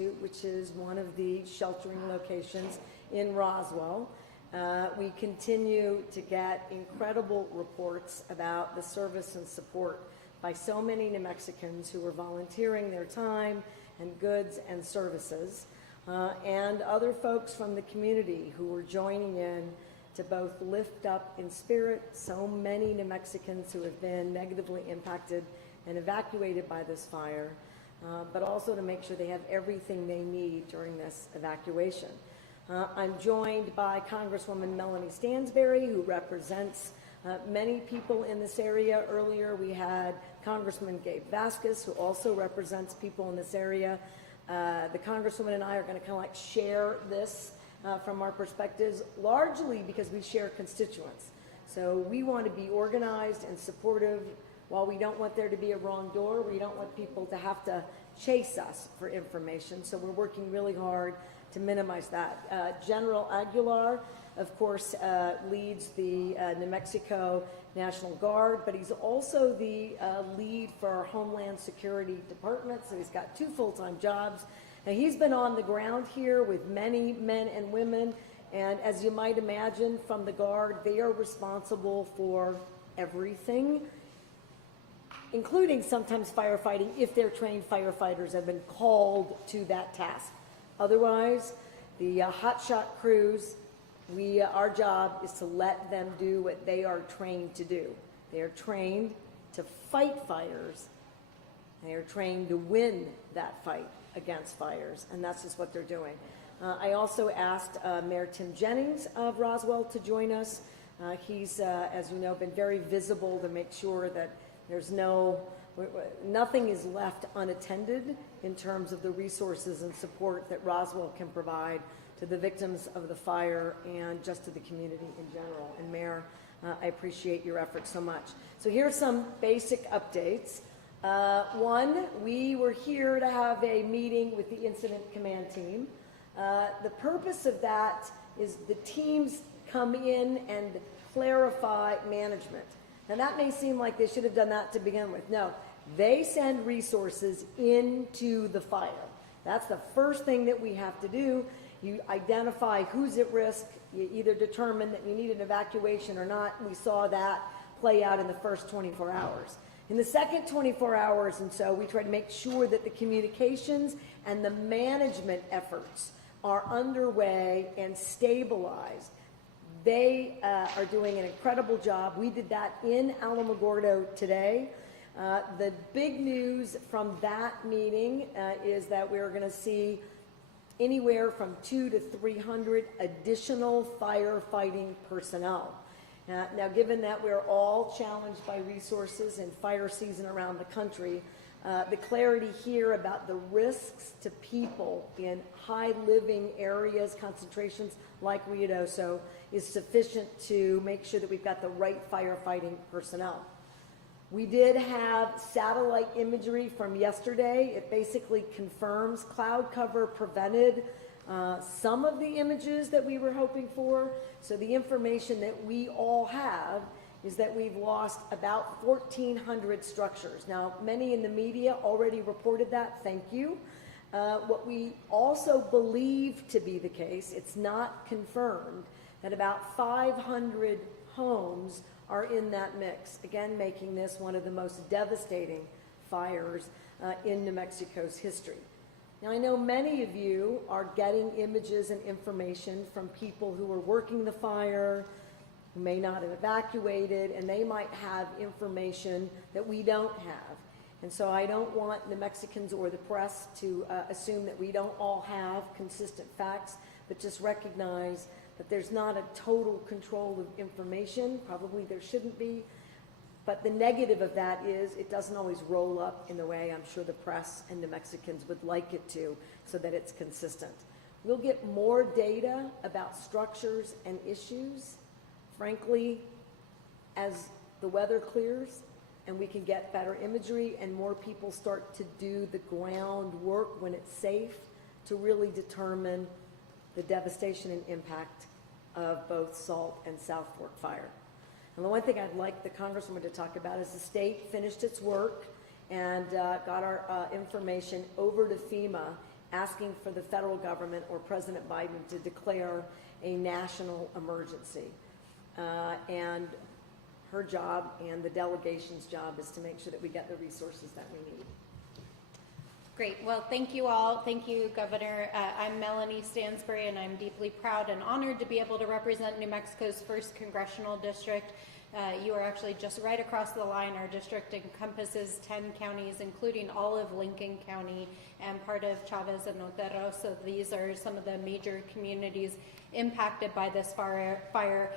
Institute, which is one of the sheltering locations in Roswell. We continue to get incredible reports about the service and support by so many New Mexicans who are volunteering their time and goods and services, and other folks from the community who are joining in to both lift up in spirit so many New Mexicans who have been negatively impacted and evacuated by this fire, but also to make sure they have everything they need during this evacuation. I'm joined by Congresswoman Melanie Stansberry, who represents many people in this area. Earlier we had Congressman Gabe Vasquez, who also represents people in this area. The Congresswoman and I are going to kind of like share this from our perspectives, largely because we share constituents. So we want to be organized and supportive. While we don't want there to be a wrong door, we don't want people to have to chase us for information. So we're working really hard to minimize that. General Aguilar, of course, leads the New Mexico National Guard, but he's also the lead for our Homeland Security Department, so he's got 2 full-time jobs. And he's been on the ground here with many men and women, and as you might imagine from the Guard, they are responsible for everything, including sometimes firefighting if their trained firefighters have been called to that task. Otherwise, the hotshot crews, our job is to let them do what they are trained to do. They are trained to fight fires. They are trained to win that fight against fires, and that's just what they're doing. I also asked Mayor Tim Jennings of Roswell to join us. He's, as you know, been very visible to make sure that there's nothing is left unattended in terms of the resources and support that Roswell can provide to the victims of the fire and just to the community in general. And Mayor, I appreciate your efforts so much. So here's some basic updates. One, we were here to have a meeting with the incident command team. The purpose of that is the teams come in and clarify management. Now that may seem like they should have done that to begin with. No, they send resources into the fire. That's the first thing that we have to do. You identify who's at risk. You either determine that you need an evacuation or not. We saw that play out in the first 24 hours. In the second 24 hours and so, we try to make sure that the communications and the management efforts are underway and stabilized. They are doing an incredible job. We did that in Alamogordo today. The big news from that meeting is that we're going to see anywhere from 200 to 300 additional firefighting personnel. Now, given that we're all challenged by resources and fire season around the country, the clarity here about the risks to people in high living areas, concentrations like Ruidoso, is sufficient to make sure that we've got the right firefighting personnel. We did have satellite imagery from yesterday. It basically confirms cloud cover prevented some of the images that we were hoping for. So the information that we all have is that we've lost about 1,400 structures. Now, many in the media already reported that. Thank you. What we also believe to be the case, it's not confirmed, that about 500 homes are in that mix, again making this one of the most devastating fires in New Mexico's history. Now, I know many of you are getting images and information from people who are working the fire, who may not have evacuated, and they might have information that we don't have. And so I don't want New Mexicans or the press to assume that we don't all have consistent facts, but just recognize that there's not a total control of information. Probably there shouldn't be. But the negative of that is it doesn't always roll up in the way I'm sure the press and New Mexicans would like it to, so that it's consistent. We'll get more data about structures and issues, frankly, as the weather clears and we can get better imagery and more people start to do the groundwork when it's safe to really determine the devastation and impact of both Salt and South Fork fire. And the one thing I'd like the Congresswoman to talk about is the state finished its work and got our information over to FEMA, asking for the federal government or President Biden to declare a national emergency. And her job and the delegation's job is to make sure that we get the resources that we need. Great. Well, thank you all. Thank you, Governor. I'm Melanie Stansbury, and I'm deeply proud and honored to be able to represent New Mexico's 1st Congressional District. You are actually just right across the line. Our district encompasses 10 counties, including all of Lincoln County and part of Chavez and Otero. So these are some of the major communities impacted by this fire.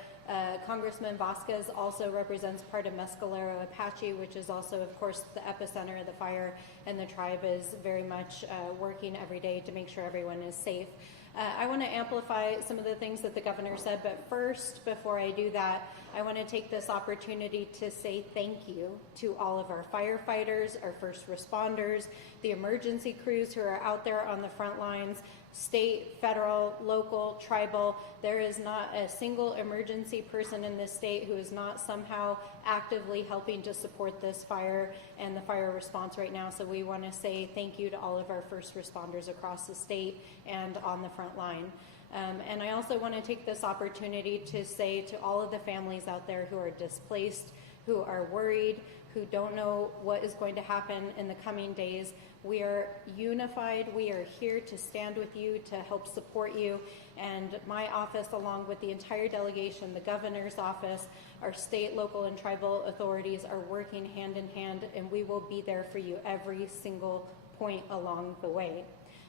Congressman Vasquez also represents part of Mescalero Apache, which is also, of course, the epicenter of the fire, and the tribe is very much working every day to make sure everyone is safe. I want to amplify some of the things that the governor said, but first, before I do that, I want to take this opportunity to say thank you to all of our firefighters, our first responders, the emergency crews who are out there on the front lines, state, federal, local, tribal. There is not a single emergency person in this state who is not somehow actively helping to support this fire and the fire response right now. So we want to say thank you to all of our first responders across the state and on the front line. And I also want to take this opportunity to say to all of the families out there who are displaced, who are worried, who don't know what is going to happen in the coming days, we are unified. We are here to stand with you, to help support you. And my office, along with the entire delegation, the governor's office, our state, local, and tribal authorities are working hand in hand, and we will be there for you every single point along the way.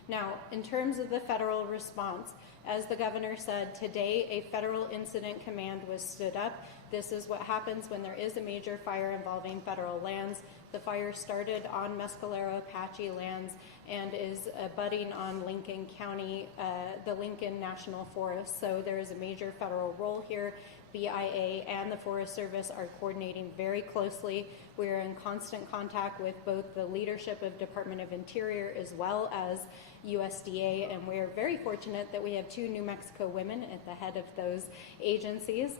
Now, in terms of the federal response, as the governor said, today a federal incident command was stood up. This is what happens when there is a major fire involving federal lands. The fire started on Mescalero Apache lands and is abutting on Lincoln County, the Lincoln National Forest. So there is a major federal role here. BIA and the Forest Service are coordinating very closely. We are in constant contact with both the leadership of Department of Interior as well as USDA, and we are very fortunate that we have 2 New Mexico women at the head of those agencies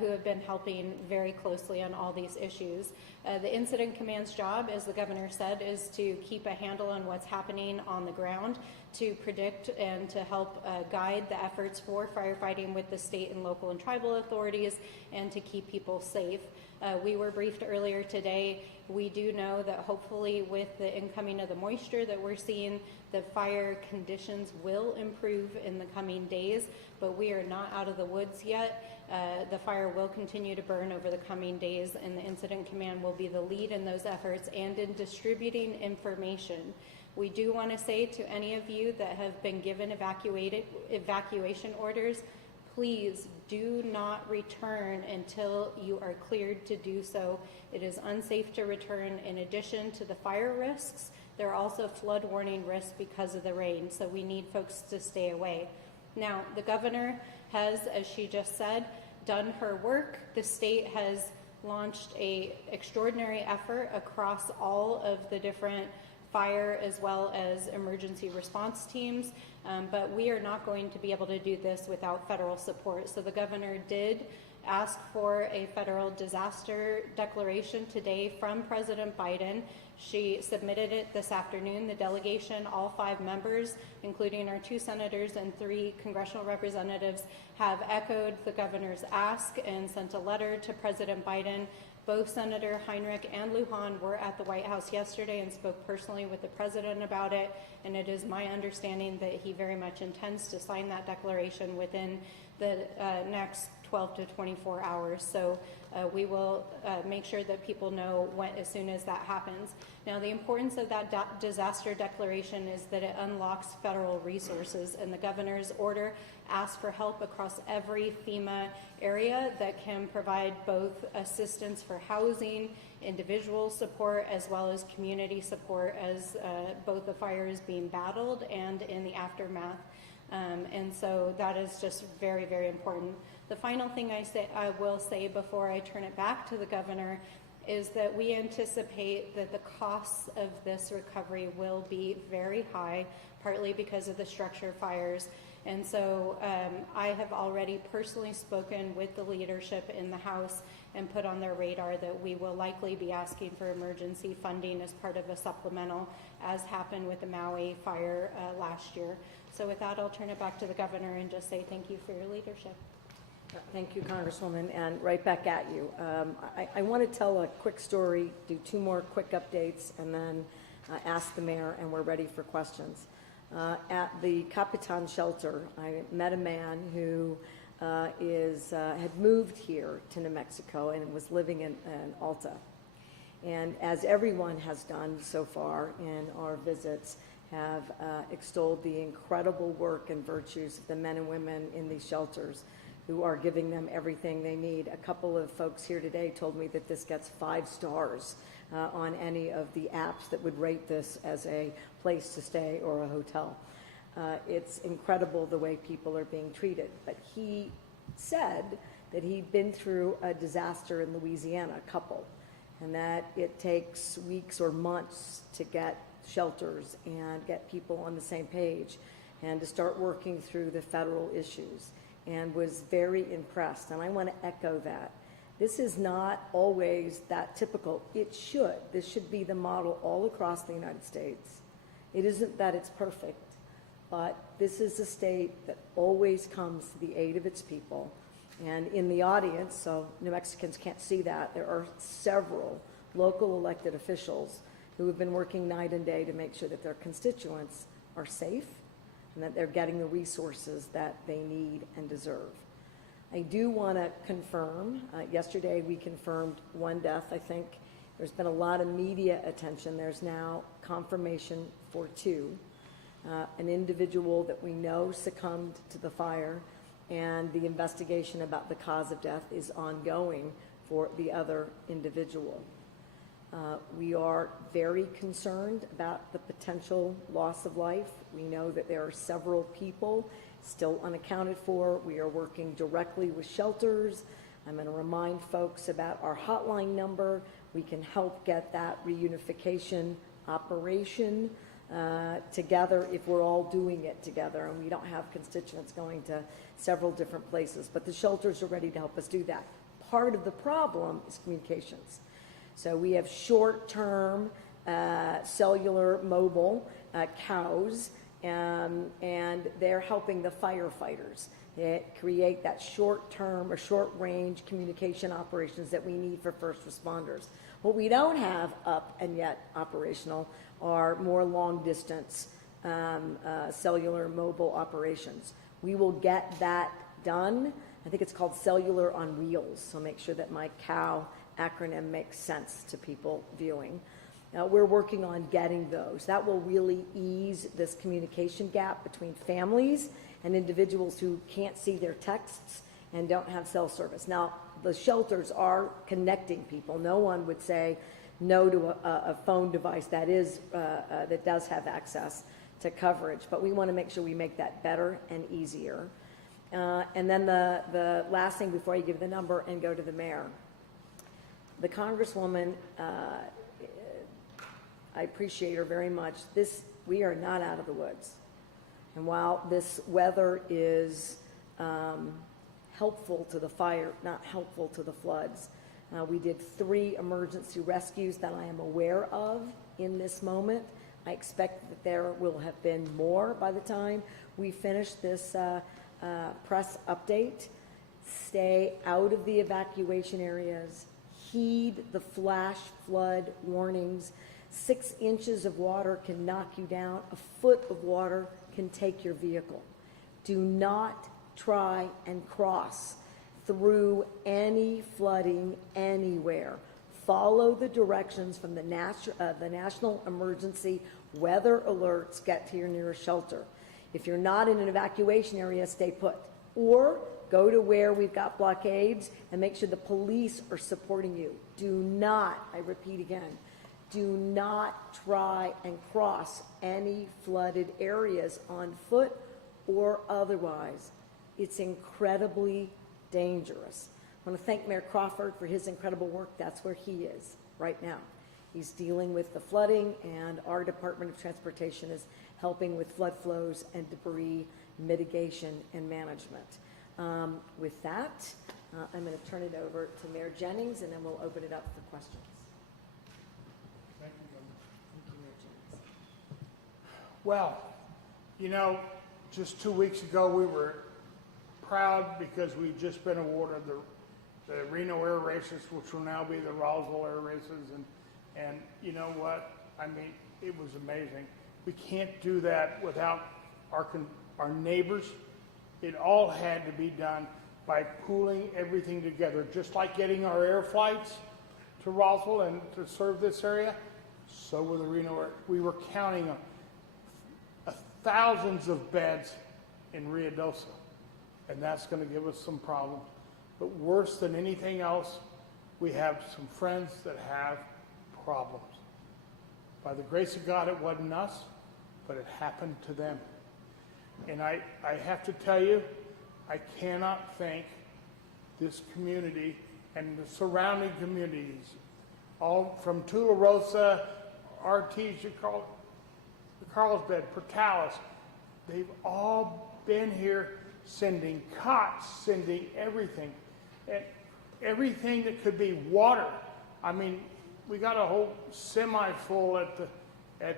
who have been helping very closely on all these issues. The Incident Command's job, as the governor said, is to keep a handle on what's happening on the ground, to predict and to help guide the efforts for firefighting with the state and local and tribal authorities, and to keep people safe. We were briefed earlier today. We do know that hopefully with the incoming of the moisture that we're seeing, the fire conditions will improve in the coming days, but we are not out of the woods yet. The fire will continue to burn over the coming days, and the Incident Command will be the lead in those efforts and in distributing information. We do want to say to any of you that have been given evacuation orders, please do not return until you are cleared to do so. It is unsafe to return. In addition to the fire risks, there are also flood warning risks because of the rain, so we need folks to stay away. Now, the governor has, as she just said, done her work. The state has launched an extraordinary effort across all of the different fire as well as emergency response teams, but we are not going to be able to do this without federal support. So the governor did ask for a federal disaster declaration today from President Biden. She submitted it this afternoon. The delegation, all 5 members, including our 2 senators and 3 congressional representatives, have echoed the governor's ask and sent a letter to President Biden. Both Senator Heinrich and Lujan were at the White House yesterday and spoke personally with the president about it, and it is my understanding that he very much intends to sign that declaration within the next 12 to 24 hours. So we will make sure that people know as soon as that happens. Now, the importance of that disaster declaration is that it unlocks federal resources, and the governor's order asks for help across every FEMA area that can provide both assistance for housing, individual support, as well as community support as both the fire is being battled and in the aftermath. And so that is just very, very important. The final thing I will say before I turn it back to the governor is that we anticipate that the costs of this recovery will be very high, partly because of the structure fires. And so I have already personally spoken with the leadership in the House and put on their radar that we will likely be asking for emergency funding as part of a supplemental, as happened with the Maui fire last year. So with that, I'll turn it back to the governor and just say thank you for your leadership. Thank you, Congresswoman, and right back at you. I want to tell a quick story, do two more quick updates, and then ask the mayor, and we're ready for questions. At the Capitan shelter, I met a man who had moved here to New Mexico and was living in Alta. And as everyone has done so far in our visits, have extolled the incredible work and virtues of the men and women in these shelters who are giving them everything they need. A couple of folks here today told me that this gets 5 stars on any of the apps that would rate this as a place to stay or a hotel. It's incredible the way people are being treated. But he said that he'd been through a disaster in Louisiana, a couple, and that it takes weeks or months to get shelters and get people on the same page and to start working through the federal issues, and was very impressed. And I want to echo that. This is not always that typical. It should. This should be the model all across the United States. It isn't that it's perfect, but this is a state that always comes to the aid of its people. And in the audience, so New Mexicans can't see that, there are several local elected officials who have been working night and day to make sure that their constituents are safe and that they're getting the resources that they need and deserve. I do want to confirm, yesterday we confirmed 1 death, I think. There's been a lot of media attention. There's now confirmation for 2. An individual that we know succumbed to the fire, and the investigation about the cause of death is ongoing for the other individual. We are very concerned about the potential loss of life. We know that there are several people still unaccounted for. We are working directly with shelters. I'm going to remind folks about our hotline number. We can help get that reunification operation together if we're all doing it together and we don't have constituents going to several different places. But the shelters are ready to help us do that. Part of the problem is communications. So we have short-term cellular mobile cows, and they're helping the firefighters create that short-term or short-range communication operations that we need for first responders. What we don't have up and yet operational are more long-distance cellular mobile operations. We will get that done. I think it's called Cellular on Wheels, so make sure that my COW acronym makes sense to people viewing. We're working on getting those. That will really ease this communication gap between families and individuals who can't see their texts and don't have cell service. Now, the shelters are connecting people. No one would say no to a phone device that does have access to coverage, but we want to make sure we make that better and easier. And then the last thing before I give the number and go to the mayor. The Congresswoman, I appreciate her very much. We are not out of the woods. And while this weather is helpful to the fire, not helpful to the floods, we did 3 emergency rescues that I am aware of in this moment. I expect that there will have been more by the time we finish this press update. Stay out of the evacuation areas. Heed the flash flood warnings. 6 inches of water can knock you down. A foot of water can take your vehicle. Do not try and cross through any flooding anywhere. Follow the directions from the National Emergency Weather Alerts. Get to your nearest shelter. If you're not in an evacuation area, stay put. Or go to where we've got blockades and make sure the police are supporting you. Do not, I repeat again, do not try and cross any flooded areas on foot or otherwise. It's incredibly dangerous. I want to thank Mayor Crawford for his incredible work. That's where he is right now. He's dealing with the flooding, and our Department of Transportation is helping with flood flows and debris mitigation and management. With that, I'm going to turn it over to Mayor Jennings, and then we'll open it up for questions. Thank you, Governor. Thank you, Mayor Jennings. Well, you know, just 2 weeks ago, we were proud because we'd just been awarded the Reno Air Races, which will now be the Roswell Air Races. And you know what? I mean, it was amazing. We can't do that without our neighbors. It all had to be done by pooling everything together, just like getting our air flights to Roswell and to serve this area. So with the Reno Air, we were counting on thousands of beds in Ruidoso, and that's going to give us some problems. But worse than anything else, we have some friends that have problems. By the grace of God, it wasn't us, but it happened to them. And I have to tell you, I cannot thank this community and the surrounding communities, all from Tularosa, Artesia, Carlsbad, Portales. They've all been here sending cots, sending everything. And everything that could be water. I mean, we got a whole semi full at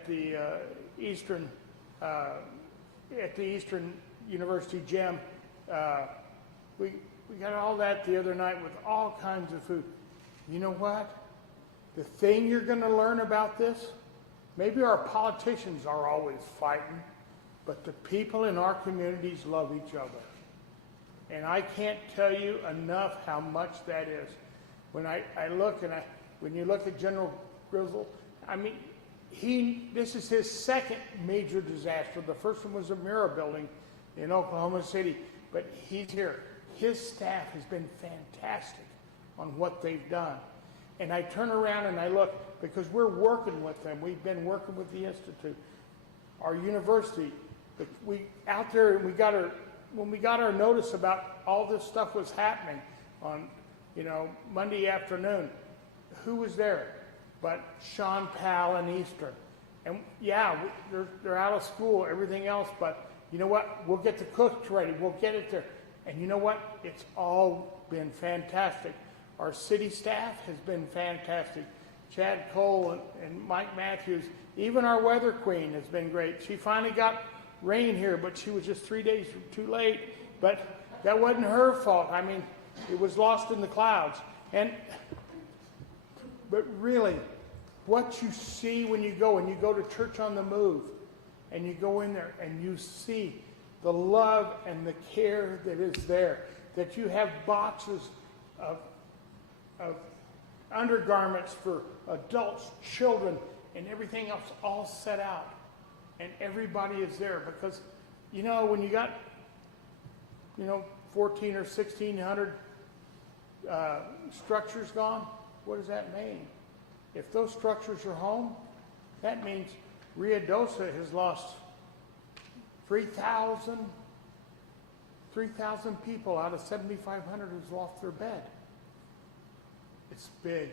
the Eastern University gym. We got all that the other night with all kinds of food. You know what? The thing you're going to learn about this, maybe our politicians are always fighting, but the people in our communities love each other. And I can't tell you enough how much that is. When I look when you look at General Grizzle, I mean, this is his second major disaster. The first one was the Mira building in Oklahoma City, but he's here. His staff has been fantastic on what they've done. And I turn around and I look, because we're working with them. We've been working with the Institute. Our university, we out there, and when we got our notice about all this stuff was happening on, Monday afternoon, who was there but Sean Powell and Eastern? And yeah, they're out of school, everything else, but you know what? We'll get the cooks ready. We'll get it there. And you know what? It's all been fantastic. Our city staff has been fantastic. Chad Cole and Mike Matthews. Even our weather queen has been great. She finally got rain here, but she was just 3 days too late. But that wasn't her fault. I mean, it was lost in the clouds. But really, what you see when you go to Church on the Move, and you go in there and you see the love and the care that is there, that you have boxes of undergarments for adults, children, and everything else all set out. And everybody is there because, when you got, 14 or 1,600 structures gone, what does that mean? If those structures are home, that means Ruidoso has lost 3,000 people out of 7,500 who's lost their bed. It's big.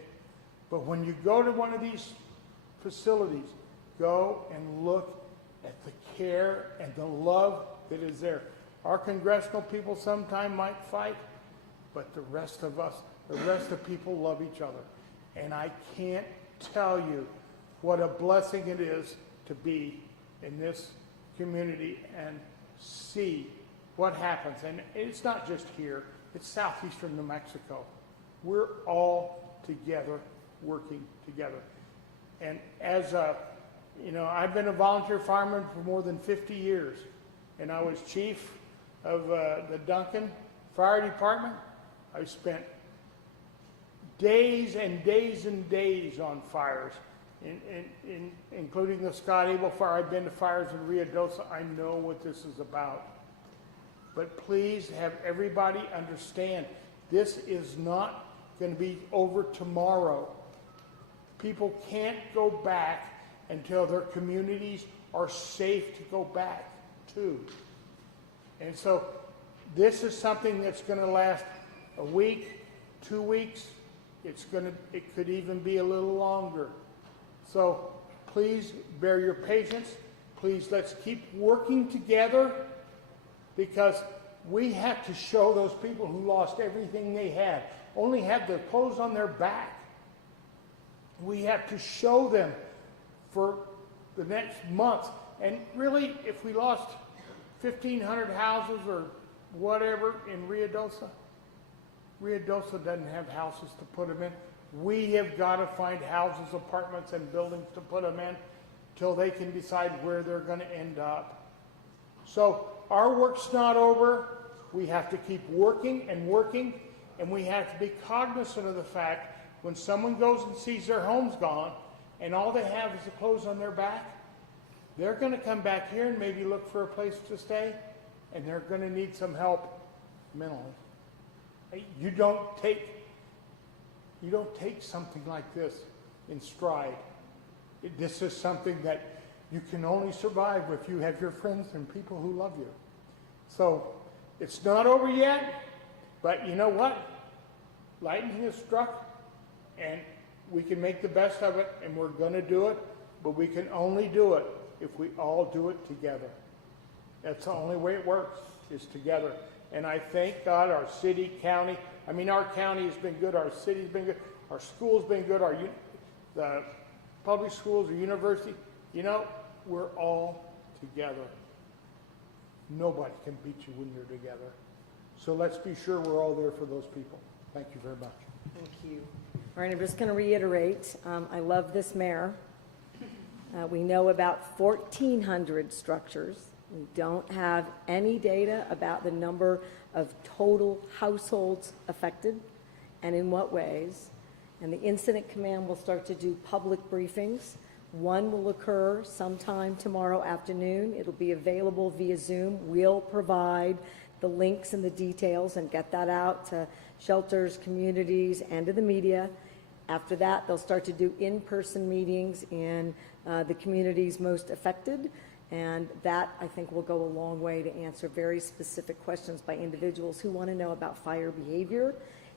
But when you go to one of these facilities, go and look at the care and the love that is there. Our congressional people sometime might fight, but the rest of people love each other. And I can't tell you what a blessing it is to be in this community and see what happens. And it's not just here, it's southeastern New Mexico. We're all together, working together. And as I've been a volunteer fireman for more than 50 years, and I was chief of the Duncan Fire Department. I spent days and days and days on fires, including the Scott Abel fire. I've been to fires in Ruidoso. I know what this is about. But please have everybody understand, this is not going to be over tomorrow. People can't go back until their communities are safe to go back to. And so this is something that's going to last a week, 2 weeks. It could even be a little longer. So please bear your patience. Please, let's keep working together, because we have to show those people who lost everything they had, only had their clothes on their back. We have to show them for the next month. And really, if we lost 1,500 houses or whatever in Ruidoso doesn't have houses to put them in. We have got to find houses, apartments, and buildings to put them in till they can decide where they're going to end up. So our work's not over. We have to keep working, and we have to be cognizant of the fact when someone goes and sees their home's gone and all they have is the clothes on their back, they're going to come back here and maybe look for a place to stay, and they're going to need some help mentally. You don't take something like this in stride. This is something that you can only survive if you have your friends and people who love you. So it's not over yet, but you know what? Lightning has struck, and we can make the best of it, and we're going to do it, but we can only do it if we all do it together. That's the only way it works, is together. And I thank God our city, county, our county has been good, our city's been good, our school's been good, the public schools, the university, we're all together. Nobody can beat you when you're together. So let's be sure we're all there for those people. Thank you very much. Thank you. All right, I'm just going to reiterate, I love this mayor. We know about 1,400 structures. We don't have any data about the number of total households affected and in what ways. And the incident command will start to do public briefings. One will occur sometime tomorrow afternoon. It'll be available via Zoom. We'll provide the links and the details and get that out to shelters, communities, and to the media. After that, they'll start to do in-person meetings in the communities most affected. And that, I think, will go a long way to answer very specific questions by individuals who want to know about fire behavior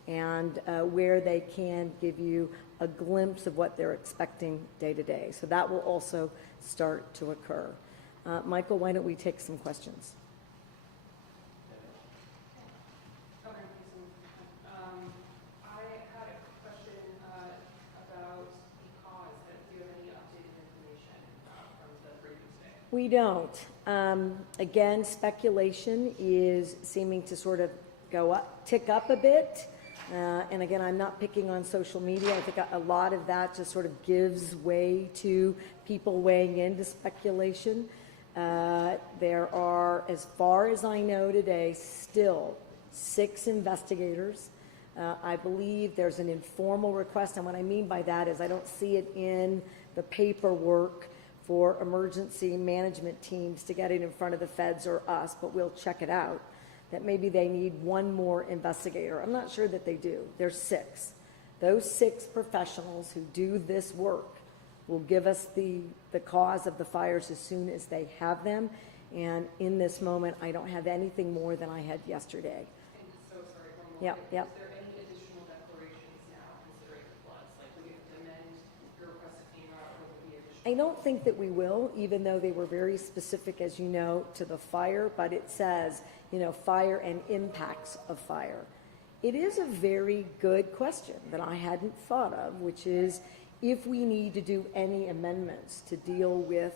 and where they can give you a glimpse of what they're expecting day to day. So that will also start to occur. Michael, why don't we take some questions? I had a question about the cause. Do you have any updated information from the briefing today? We don't. Again, speculation is seeming to sort of tick up a bit. And again, I'm not picking on social media. I think a lot of that just sort of gives way to people weighing into speculation. There are, as far as I know today, still 6 investigators. I believe there's an informal request, and what I mean by that is I don't see it in the paperwork for emergency management teams to get it in front of the feds or us, but we'll check it out, that maybe they need one more investigator. I'm not sure that they do. There's 6. Those 6 professionals who do this work will give us the cause of the fires as soon as they have them. And in this moment, I don't have anything more than I had yesterday. And so sorry, one more. Yep. Is there any additional declarations now considering the floods? Like, will you have to amend your request to FEMA, or will there be additional? I don't think that we will, even though they were very specific, as you know, to the fire, but it says, fire and impacts of fire. It is a very good question that I hadn't thought of, which is if we need to do any amendments to deal with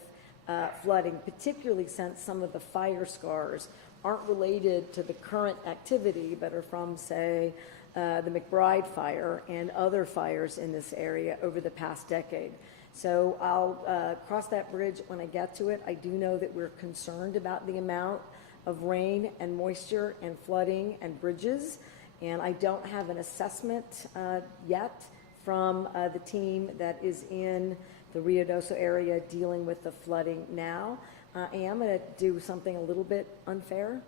flooding, particularly since some of the fire scars aren't related to the current activity, but are from, say, the McBride fire and other fires in this area over the past decade. So I'll cross that bridge when I get to it. I do know that we're concerned about the amount of rain and moisture and flooding and bridges, and I don't have an assessment yet from the team that is in the Ruidoso area dealing with the flooding now. I am going to do something a little bit unfair.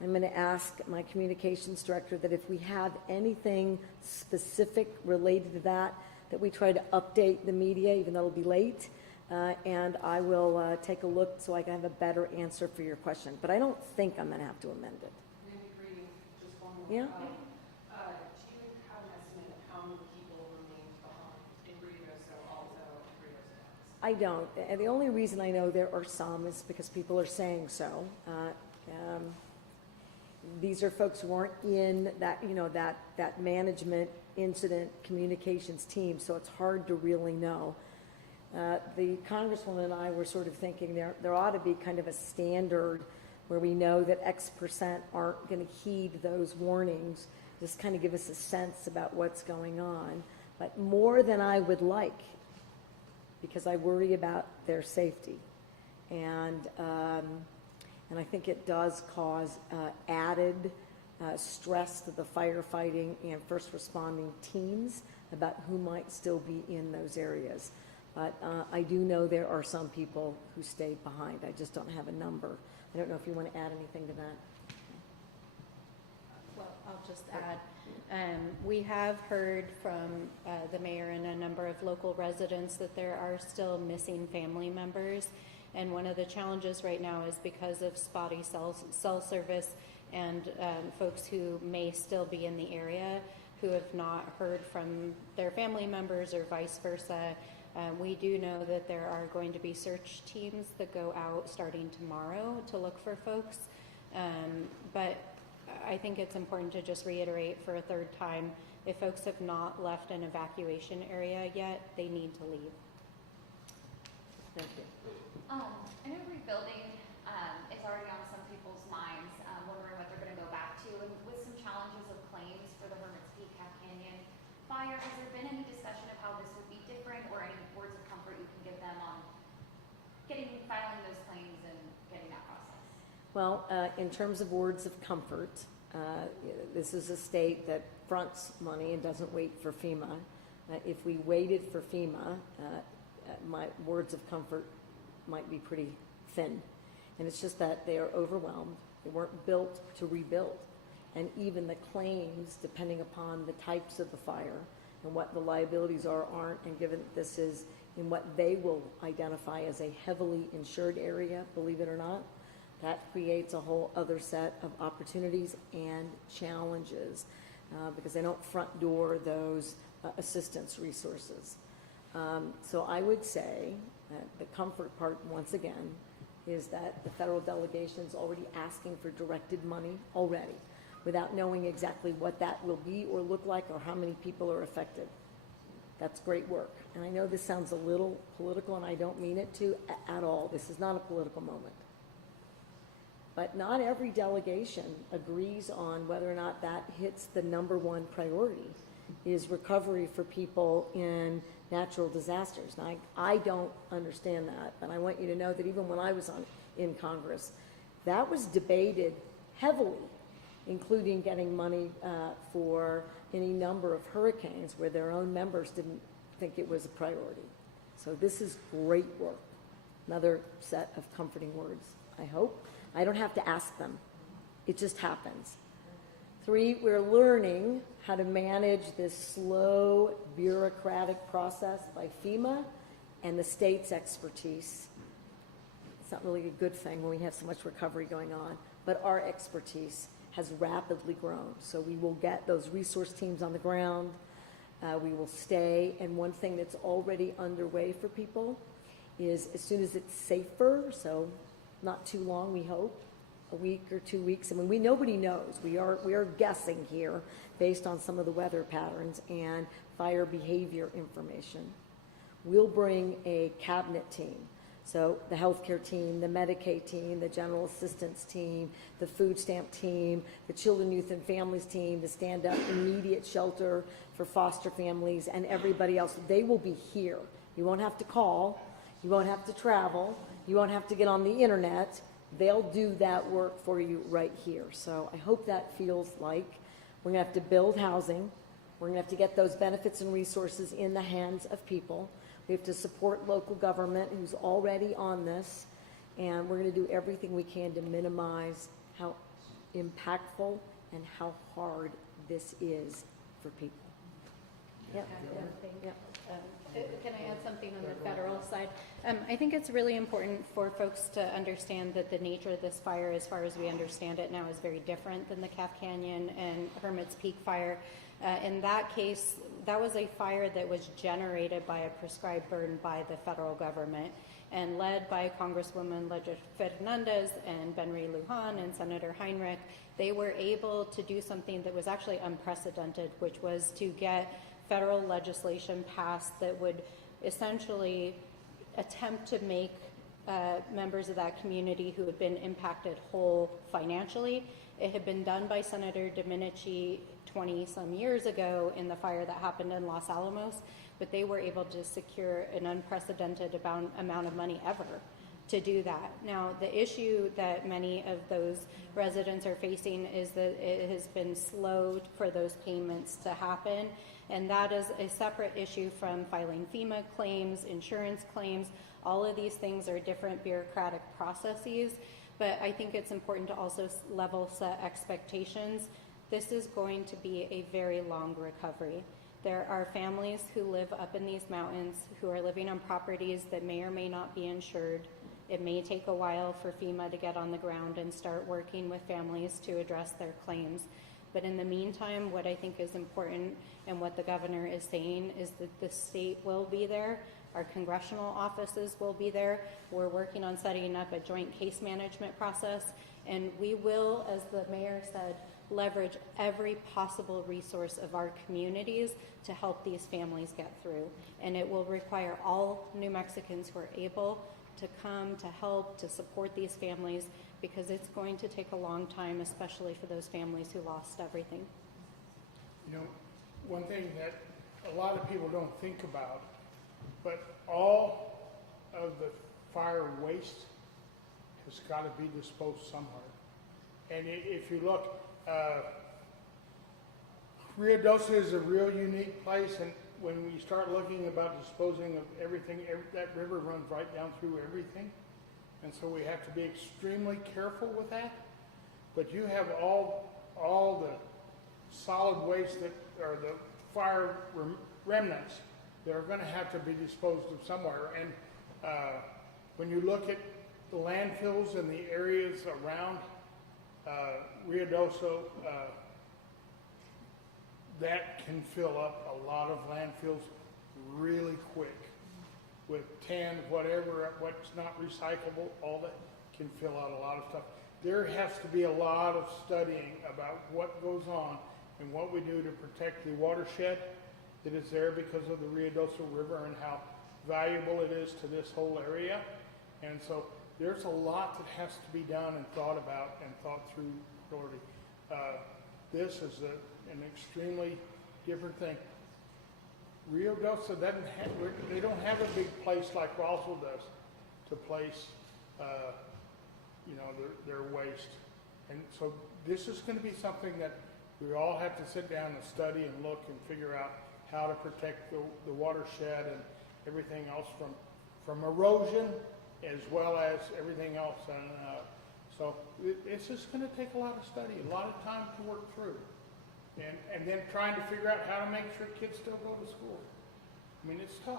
I'm going to ask my communications director that if we have anything specific related to that we try to update the media, even though it'll be late, and I will take a look so I can have a better answer for your question. But I don't think I'm going to have to amend it. Maybe reading just one more. Yeah. Do you have an estimate of how many people remained behind in Ruidoso, Alto, and Ruidoso? I don't. And the only reason I know there are some is because people are saying so. these are folks who aren't in that, that management incident communications team, so it's hard to really know. The Congresswoman and I were sort of thinking there ought to be kind of a standard where we know that X% aren't going to heed those warnings, just kind of give us a sense about what's going on. But more than I would like, because I worry about their safety. And I think it does cause added stress to the firefighting and first responding teams about who might still be in those areas. But I do know there are some people who stayed behind. I just don't have a number. I don't know if you want to add anything to that. Well, I'll just add, we have heard from the mayor and a number of local residents that there are still missing family members. And one of the challenges right now is because of spotty cell service and folks who may still be in the area who have not heard from their family members or vice versa. We do know that there are going to be search teams that go out starting tomorrow to look for folks. But I think it's important to just reiterate for a third time, if folks have not left an evacuation area yet, they need to leave. Thank you. I know rebuilding is already on some people's minds, wondering what they're going to go back to. And with some challenges of claims for the Hermit's Peak Cap Canyon fire, has there been any discussion of how this would be different, or any words of comfort you can give them on filing those claims and getting that process? Well, in terms of words of comfort, this is a state that fronts money and doesn't wait for FEMA. If we waited for FEMA, my words of comfort might be pretty thin. And it's just that they are overwhelmed. They weren't built to rebuild. And even the claims, depending upon the types of the fire and what the liabilities are, aren't. And given that this is in what they will identify as a heavily insured area, believe it or not, that creates a whole other set of opportunities and challenges because they don't front door those assistance resources. So I would say the comfort part, once again, is that the federal delegation is already asking for directed money already without knowing exactly what that will be or look like or how many people are affected. That's great work. And I know this sounds a little political, and I don't mean it to at all. This is not a political moment. But not every delegation agrees on whether or not that hits the number one priority, is recovery for people in natural disasters. Now, I don't understand that, but I want you to know that even when I was in Congress, that was debated heavily, including getting money for any number of hurricanes where their own members didn't think it was a priority. So this is great work. Another set of comforting words, I hope. I don't have to ask them. It just happens. 3, we're learning how to manage this slow bureaucratic process by FEMA and the state's expertise. It's not really a good thing when we have so much recovery going on, but our expertise has rapidly grown. So we will get those resource teams on the ground. We will stay. And one thing that's already underway for people is as soon as it's safer, so not too long, we hope, a week or 2 weeks. I mean, nobody knows. We are guessing here based on some of the weather patterns and fire behavior information. We'll bring a cabinet team. So the healthcare team, the Medicaid team, the general assistance team, the food stamp team, the children, youth, and families team, the stand-up immediate shelter for foster families, and everybody else. They will be here. You won't have to call. You won't have to travel. You won't have to get on the internet. They'll do that work for you right here. So I hope that feels like we're going to have to build housing. We're going to have to get those benefits and resources in the hands of people. We have to support local government who's already on this. And we're going to do everything we can to minimize how impactful and how hard this is for people. Yep. Yep. Can I add something on the federal side? I think it's really important for folks to understand that the nature of this fire, as far as we understand it now, is very different than the Calf Canyon and Hermit's Peak fire. In that case, that was a fire that was generated by a prescribed burn by the federal government. and led by Congresswoman Leger Fernandez and Benry Lujan and Senator Heinrich, they were able to do something that was actually unprecedented, which was to get federal legislation passed that would essentially attempt to make members of that community who had been impacted whole financially. It had been done by Senator Domenici 20-some years ago in the fire that happened in Los Alamos, but they were able to secure an unprecedented amount of money ever to do that. Now, the issue that many of those residents are facing is that it has been slowed for those payments to happen, and that is a separate issue from filing FEMA claims, insurance claims. All of these things are different bureaucratic processes, but I think it's important to also level set expectations. This is going to be a very long recovery. There are families who live up in these mountains who are living on properties that may or may not be insured. It may take a while for FEMA to get on the ground and start working with families to address their claims. But in the meantime, what I think is important and what the governor is saying is that the state will be there. Our congressional offices will be there. We're working on setting up a joint case management process, and we will, as the mayor said, leverage every possible resource of our communities to help these families get through. And it will require all New Mexicans who are able to come, to help, to support these families, because it's going to take a long time, especially for those families who lost everything. You know, one thing that a lot of people don't think about, but all of the fire waste has got to be disposed somewhere. And if you look, Ruidoso is a real unique place, and when we start looking about disposing of everything, that river runs right down through everything, and so we have to be extremely careful with that. But you have all the solid waste that are the fire remnants that are going to have to be disposed of somewhere. And when you look at the landfills and the areas around Ruidoso, that can fill up a lot of landfills really quick with tin, whatever, what's not recyclable, all that can fill out a lot of stuff. There has to be a lot of studying about what goes on and what we do to protect the watershed that is there because of the Ruidoso River and how valuable it is to this whole area. And so there's a lot that has to be done and thought about and thought through authority. This is an extremely different thing. Ruidoso doesn't have, they don't have a big place like Roswell does to place, their waste. And so this is going to be something that we all have to sit down and study and look and figure out how to protect the watershed and everything else from erosion as well as everything else. And so it's just going to take a lot of study, a lot of time to work through. And then trying to figure out how to make sure kids still go to school. I mean, it's tough.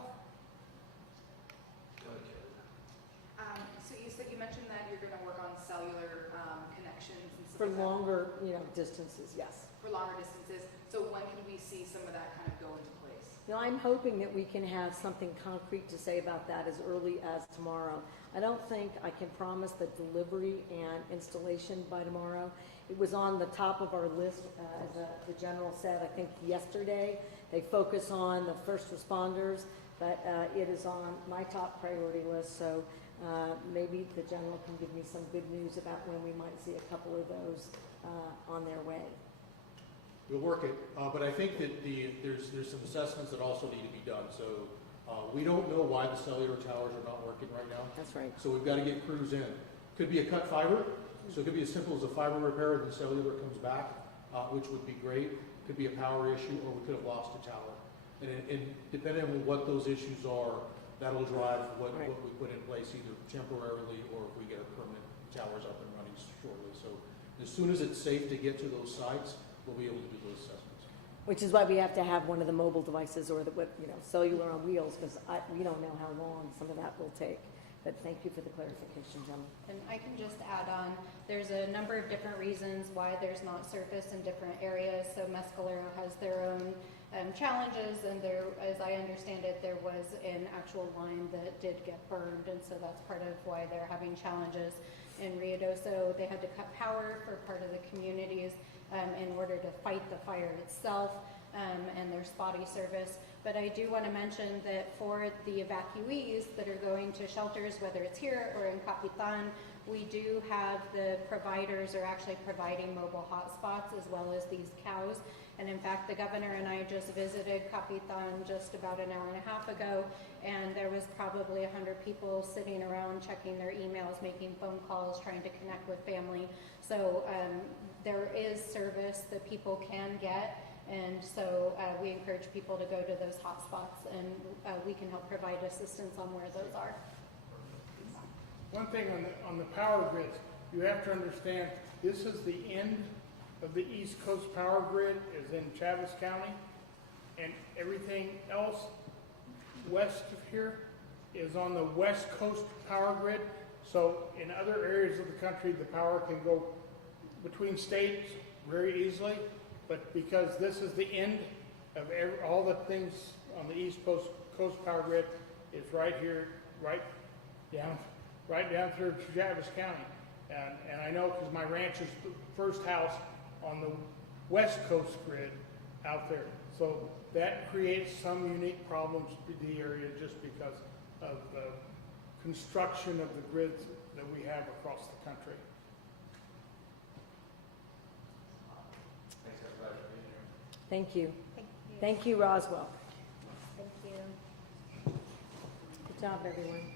So you mentioned that you're going to work on cellular connections and stuff For like that. longer, distances, yes. For longer distances. So when can we see some of that kind of go into place? Now, I'm hoping that we can have something concrete to say about that as early as tomorrow. I don't think I can promise the delivery and installation by tomorrow. It was on the top of our list, as the general said, I think yesterday. They focus on the first responders, but it is on my top priority list, so maybe the general can give me some good news about when we might see a couple of those on their way. We'll work it, but I think that there's some assessments that also need to be done. So we don't know why the cellular towers are not working right now. That's right. So we've got to get crews in. Could be a cut fiber, so it could be as simple as a fiber repair and the cellular comes back, which would be great. Could be a power issue, or we could have lost a tower. And depending on what those issues are, that'll drive what we put in place either temporarily or if we get our permanent towers up and running shortly. So as soon as it's safe to get to those sites, we'll be able to do those assessments. Which is why we have to have one of the mobile devices or cellular on wheels, because we don't know how long some of that will take. But thank you for the clarification, gentlemen. And I can just add on, there's a number of different reasons why there's not service in different areas. So Mescalero has their own challenges, and there, as I understand it, there was an actual line that did get burned, and so that's part of why they're having challenges. In Ruidoso, they had to cut power for part of the communities in order to fight the fire itself, and their spotty service. But I do want to mention that for the evacuees that are going to shelters, whether it's here or in Capitan, we do have the providers are actually providing mobile hotspots as well as these cows. And in fact, the governor and I just visited Capitan just about an hour and a half ago, and there was probably 100 people sitting around checking their emails, making phone calls, trying to connect with family. So there is service that people can get, and so we encourage people to go to those hotspots, and we can help provide assistance on where those are. One thing on the power grids, you have to understand, this is the end of the East Coast power grid is in Chaves County, and everything else west of here is on the West Coast power grid. So in other areas of the country, the power can go between states very easily, but because this is the end of all the things on the East Coast power grid, it's right here, right down through Chaves County. And I know because my ranch is the first house on the West Coast grid out there. So that creates some unique problems to the area just because of the construction of the grids that we have across the country. Thanks, everybody, for being here. Thank you. Thank you. Thank you, Roswell. Thank you. Good job, everyone.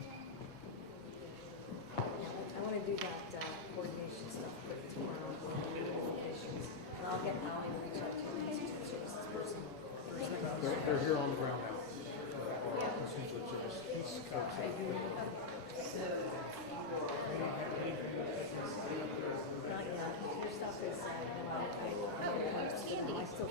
I want to do that coordination stuff quick tomorrow. And I'll reach out to the institute services person. They're here on the ground now. Essentially just East Coast. I do. Not yet. Your stuff is, I still